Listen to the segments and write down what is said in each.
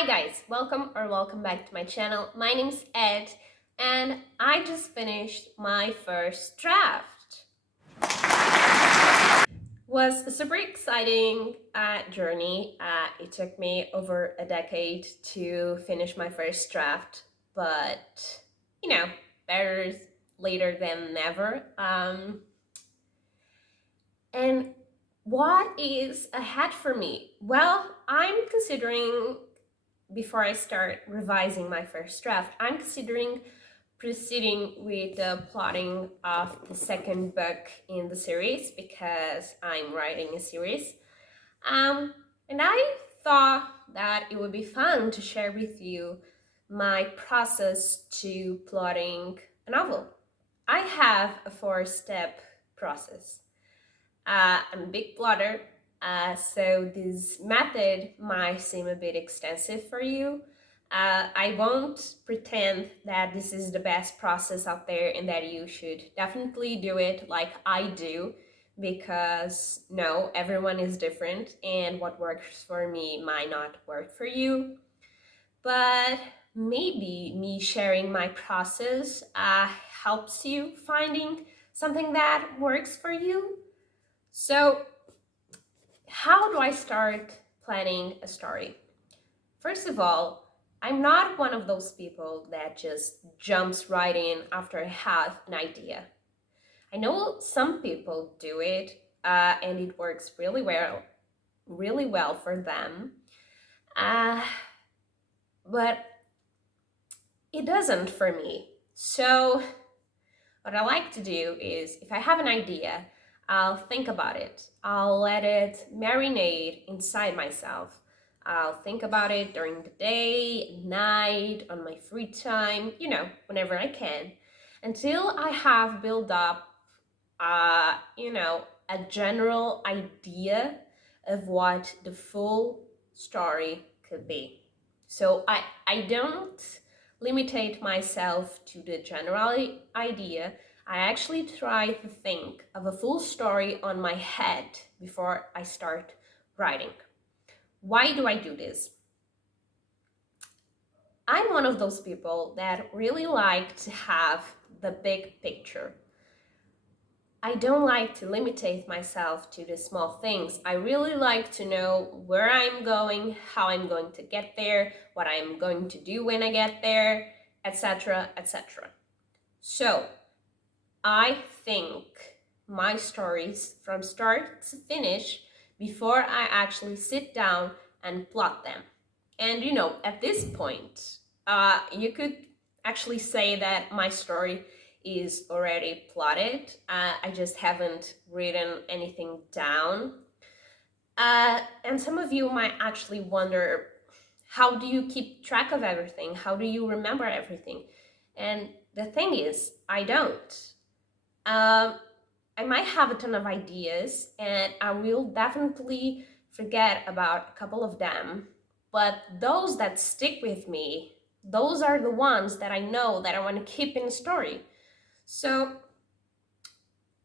Hi guys, welcome back to my channel. My name's Ed and I just finished my first draft. Was a super exciting journey. It took me over a decade to finish my first draft, but better later than never. And what is ahead for me? Well, I'm considering, before I start revising my first draft, I'm considering proceeding with the plotting of the second book in the series because I'm writing a series. And I thought that it would be fun to share with you my process to plotting a novel. I have a 4-step process. I'm a big plotter, so this method might seem a bit extensive for you. I won't pretend that this is the best process out there and that you should definitely do it like I do, because no, everyone is different and what works for me might not work for you. But maybe me sharing my process helps you finding something that works for you. So, how do I start planning a story? First of all, I'm not one of those people that just jumps right in after I have an idea. I know some people do it and it works really well for them. But it doesn't for me. So, what I like to do is, if I have an idea, I'll think about it. I'll let it marinate inside myself. I'll think about it during the day, at night, on my free time, whenever I can, until I have built up, a general idea of what the full story could be. So I don't limitate myself to the general idea. I actually try to think of a full story on my head before I start writing. Why do I do this? I'm one of those people that really like to have the big picture. I don't like to limitate myself to the small things. I really like to know where I'm going, how I'm going to get there, what I'm going to do when I get there, etc., etc. So, I think my stories from start to finish before I actually sit down and plot them. And at this point, you could actually say that my story is already plotted. I just haven't written anything down. And some of you might actually wonder, how do you keep track of everything? How do you remember everything? And the thing is, I don't. I might have a ton of ideas and I will definitely forget about a couple of them, but those that stick with me, those are the ones that I know that I want to keep in the story. So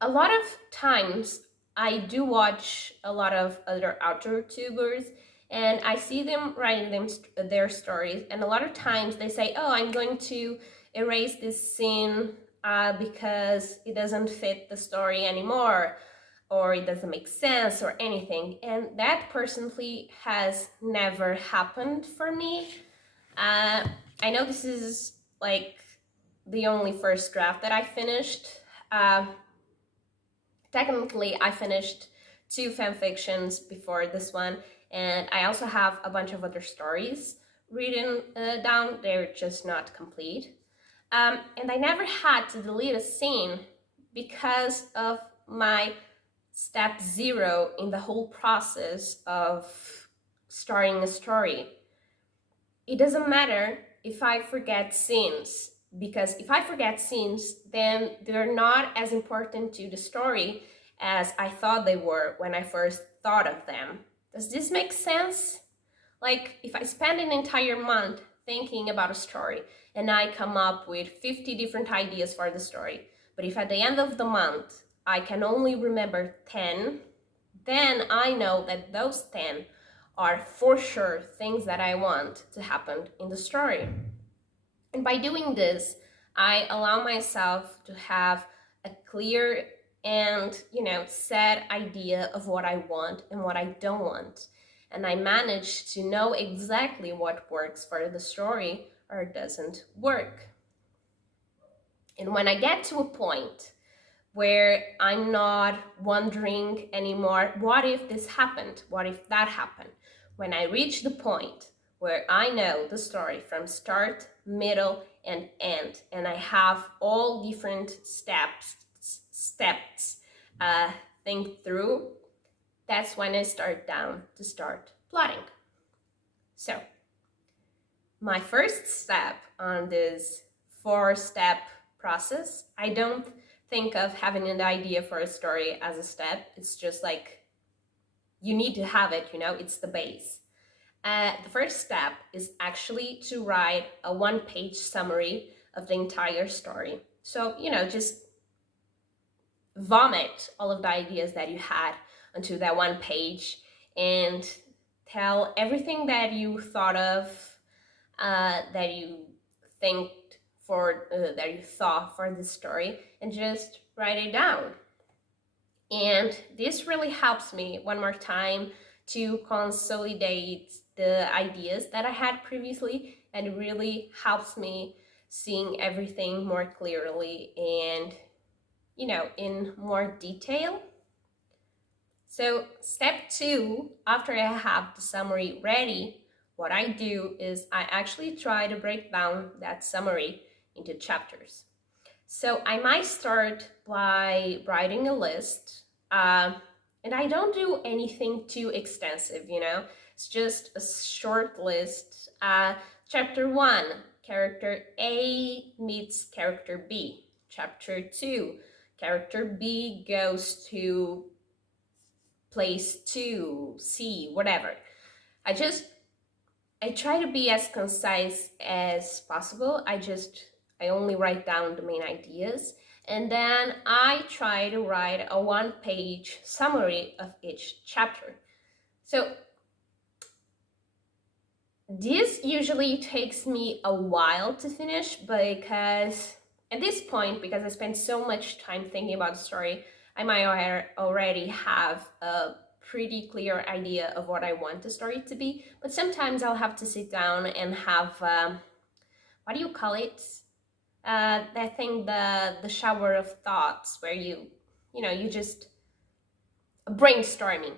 a lot of times I do watch a lot of other outdoor tubers and I see them writing their stories, and a lot of times they say, oh, I'm going to erase this scene because it doesn't fit the story anymore, or it doesn't make sense or anything. And that personally has never happened for me. I know this is like the only first draft that I finished. Technically, I finished 2 fanfictions before this one, and I also have a bunch of other stories written down. They're just not complete. And I never had to delete a scene because of my step 0 in the whole process of starting a story. It doesn't matter if I forget scenes, because if I forget scenes, then they're not as important to the story as I thought they were when I first thought of them. Does this make sense? Like, if I spend an entire month thinking about a story and I come up with 50 different ideas for the story, but if at the end of the month I can only remember 10, then I know that those 10 are for sure things that I want to happen in the story. And by doing this, I allow myself to have a clear and, set idea of what I want and what I don't want. And I manage to know exactly what works for the story or doesn't work. And when I get to a point where I'm not wondering anymore, what if this happened? What if that happened? When I reach the point where I know the story from start, middle, and end, and I have all different steps think through, that's when I start down to start plotting. So my first step on this 4-step process, I don't think of having an idea for a story as a step. It's just like you need to have it, it's the base. The first step is actually to write a 1-page summary of the entire story. So, just vomit all of the ideas that you had onto that 1 page and tell everything that you thought of, that you think that you thought for this story, and just write it down. And this really helps me one more time to consolidate the ideas that I had previously, and really helps me seeing everything more clearly and, in more detail. So step 2, after I have the summary ready, what I do is I actually try to break down that summary into chapters. So I might start by writing a list, and I don't do anything too extensive, It's just a short list. Chapter 1, character A meets character B. Chapter 2, character B goes to place 2, C, whatever. I try to be as concise as possible. I only write down the main ideas, and then I try to write a 1-page summary of each chapter. So this usually takes me a while to finish, because at this point, because I spent so much time thinking about the story, I might already have a pretty clear idea of what I want the story to be. But sometimes I'll have to sit down and have, what do you call it? That thing, the shower of thoughts, where you just brainstorming.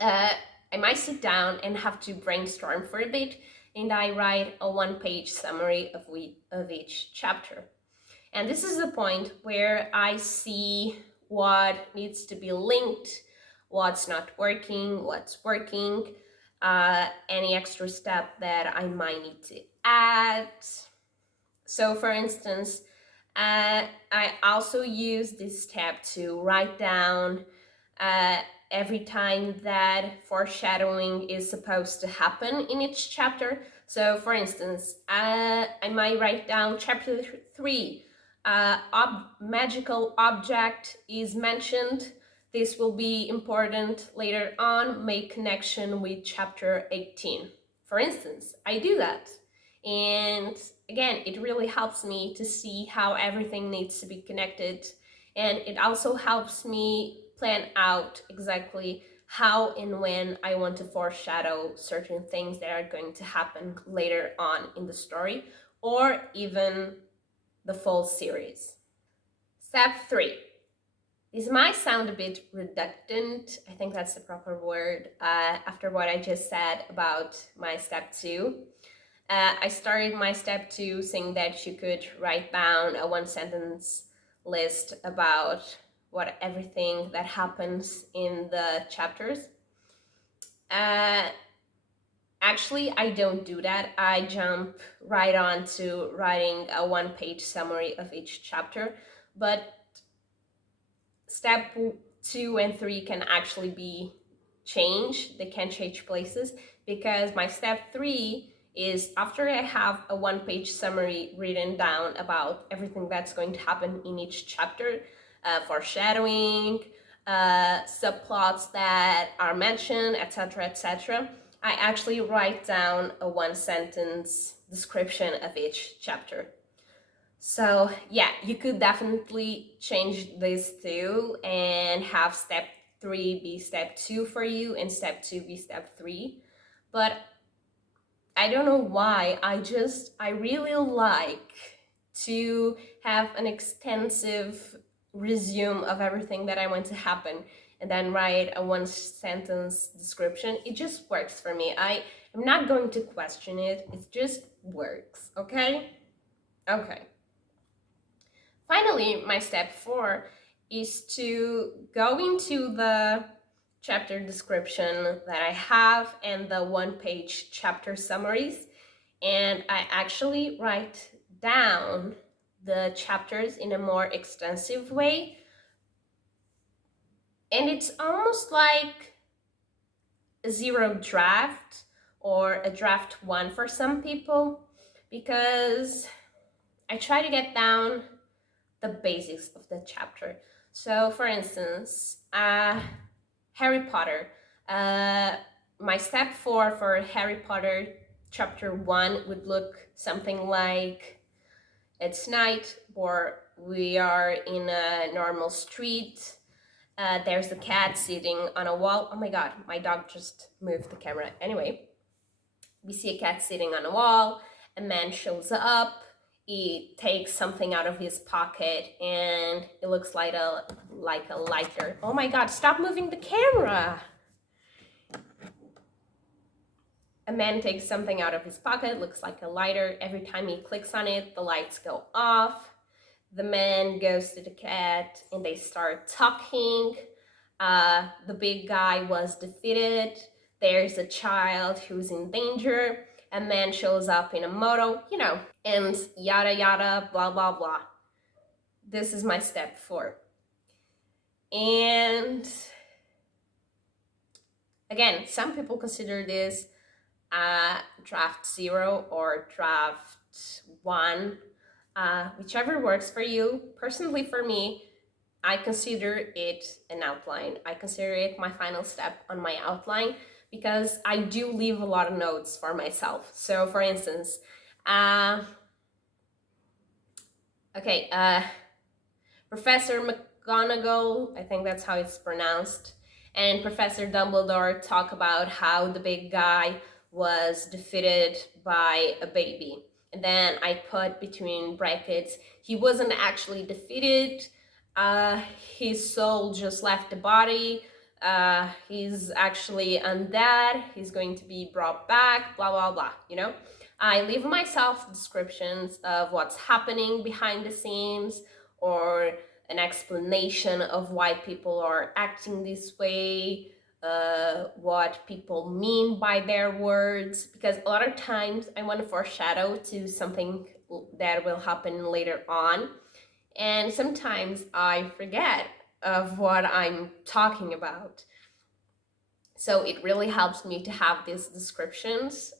I might sit down and have to brainstorm for a bit, and I write a 1-page summary of each chapter. And this is the point where I see what needs to be linked, what's not working, what's working, any extra step that I might need to add. So for instance, I also use this step to write down every time that foreshadowing is supposed to happen in each chapter. So for instance, I might write down chapter 3, magical object is mentioned. This will be important later on, make connection with chapter 18. For instance, I do that. And again, it really helps me to see how everything needs to be connected. And it also helps me plan out exactly how and when I want to foreshadow certain things that are going to happen later on in the story, or even the full series. Step 3. This might sound a bit redundant. I think that's the proper word after what I just said about my step 2. I started my step 2 saying that you could write down a 1-sentence list about everything that happens in the chapters. Actually, I don't do that. I jump right on to writing a 1-page summary of each chapter, but step 2 and 3 can actually be changed. They can change places, because my step 3 is, after I have a 1-page summary written down about everything that's going to happen in each chapter, foreshadowing, subplots that are mentioned, etc., etc., I actually write down a one sentence description of each chapter. So yeah, you could definitely change this too and have step 3 be step 2 for you and step 2 be step 3. But I don't know why, I really like to have an extensive resume of everything that I want to happen and then write a one sentence description. It just works for me. I'm not going to question it. It just works, okay? Okay. Finally, my step 4 is to go into the chapter description that I have and the one-page chapter summaries, and I actually write down the chapters in a more extensive way. And it's almost like a zero draft or a draft 1 for some people, because I try to get down the basics of the chapter. So for instance, Harry Potter. My step 4 for Harry Potter chapter 1 would look something like, it's night, or we are in a normal street. There's a cat sitting on a wall. Oh my god, my dog just moved the camera. Anyway, we see a cat sitting on a wall. A man shows up. He takes something out of his pocket and it looks like a lighter. Oh my god, stop moving the camera! A man takes something out of his pocket, looks like a lighter. Every time he clicks on it, the lights go off. The man goes to the cat and they start talking. The big guy was defeated. There's a child who's in danger. A man shows up in a moto, and yada yada, blah blah blah. This is my step 4. And again, some people consider this draft 0 or draft 1, whichever works for you. Personally, for me, I consider it an outline. I consider it my final step on my outline because I do leave a lot of notes for myself. So for instance, Professor McGonagall, I think that's how it's pronounced, and Professor Dumbledore talk about how the big guy was defeated by a baby. And then I put between brackets, he wasn't actually defeated, his soul just left the body, he's actually undead, he's going to be brought back, blah, blah, blah, I leave myself descriptions of what's happening behind the scenes, or an explanation of why people are acting this way, what people mean by their words, because a lot of times I want to foreshadow to something that will happen later on, and sometimes I forget of what I'm talking about. So it really helps me to have these descriptions,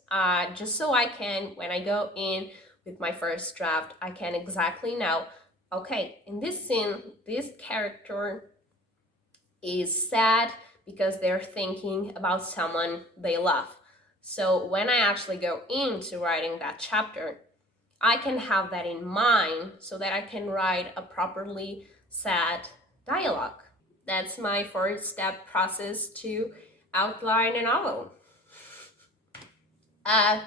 just so I can, when I go in with my first draft, I can exactly know, okay, in this scene, this character is sad because they're thinking about someone they love. So when I actually go into writing that chapter, I can have that in mind so that I can write a properly sad dialogue. That's my 4-step process to outline a novel. I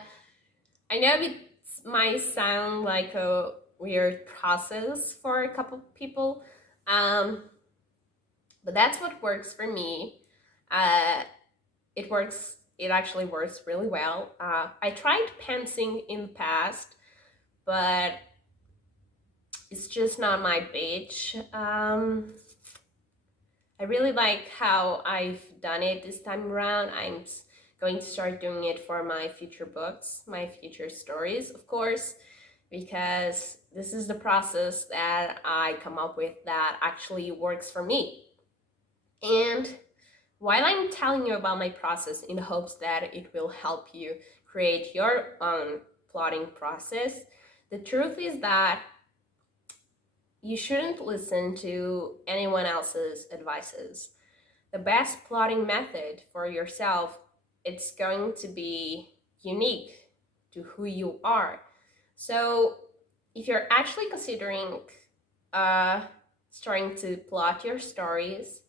know it might sound like a weird process for a couple people, but that's what works for me. It actually works really well. I tried pantsing in the past, but it's just not my bitch. I really like how I've done it this time around. I'm going to start doing it for my future books, my future stories, of course, because this is the process that I come up with that actually works for me. And while I'm telling you about my process in hopes that it will help you create your own plotting process, the truth is that you shouldn't listen to anyone else's advices. The best plotting method for yourself it's going to be unique to who you are. So if you're actually considering starting to plot your stories,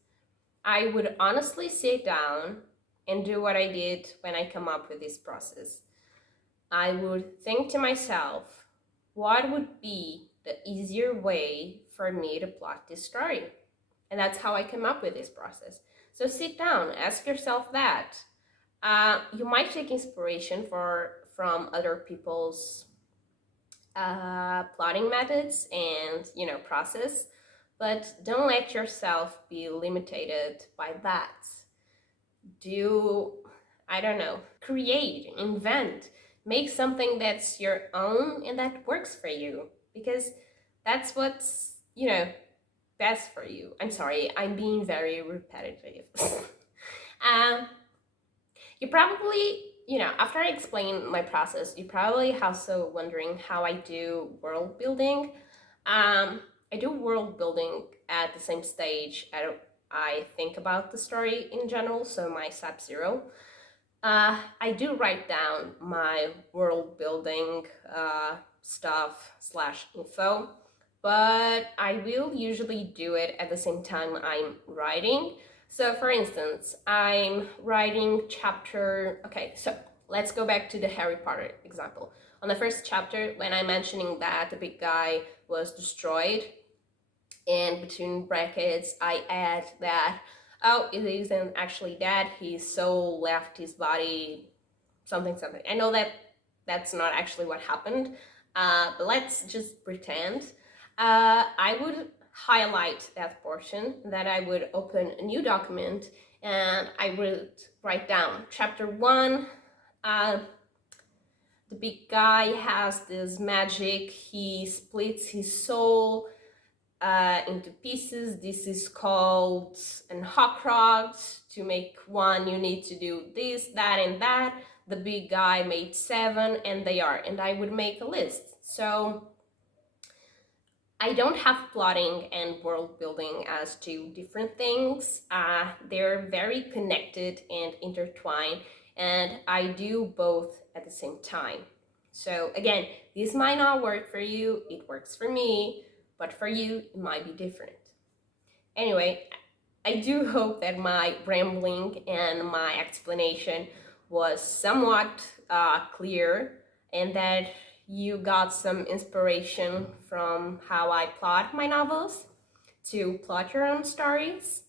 I would honestly sit down and do what I did when I come up with this process. I would think to myself, what would be the easier way for me to plot this story? And that's how I came up with this process. So sit down, ask yourself that. You might take inspiration from other people's plotting methods and process, but don't let yourself be limited by that. Do, I don't know, create, invent, make something that's your own and that works for you, because that's what's best for you. I'm sorry, I'm being very repetitive. um, you probably, after I explain my process, you probably also wondering how I do world building. I do world building at the same stage I think about the story in general, so my step zero. I do write down my world building stuff slash info, but I will usually do it at the same time I'm writing. So for instance, I'm writing chapter, okay, so let's go back to the Harry Potter example. On the first chapter, when I'm mentioning that the big guy was destroyed, and between brackets, I add that, oh, it isn't actually dead, his soul left his body, something. I know that that's not actually what happened, but let's just pretend. I would highlight that portion, that I would open a new document, and I would write down chapter 1. The big guy has this magic, he splits his soul into pieces. This is called an Horcrux. To make one, you need to do this, that, and that. The big guy made 7, and they are. And I would make a list. So I don't have plotting and world building as two different things. They're very connected and intertwined, and I do both at the same time. So again, this might not work for you, it works for me, but for you, it might be different. Anyway, I do hope that my rambling and my explanation was somewhat clear, and that you got some inspiration from how I plot my novels to plot your own stories.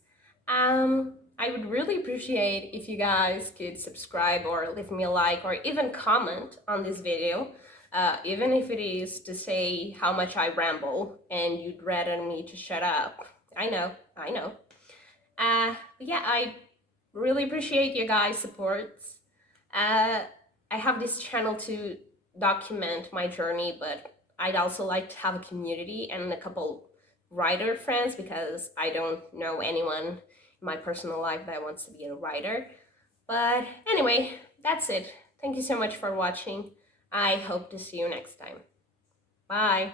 I would really appreciate if you guys could subscribe or leave me a like or even comment on this video, even if it is to say how much I ramble and you'd rather me to shut up. I know. But yeah, I really appreciate you guys' support. I have this channel to document my journey, but I'd also like to have a community and a couple writer friends, because I don't know anyone in my personal life that wants to be a writer. But anyway, that's it. Thank you so much for watching. I hope to see you next time. Bye.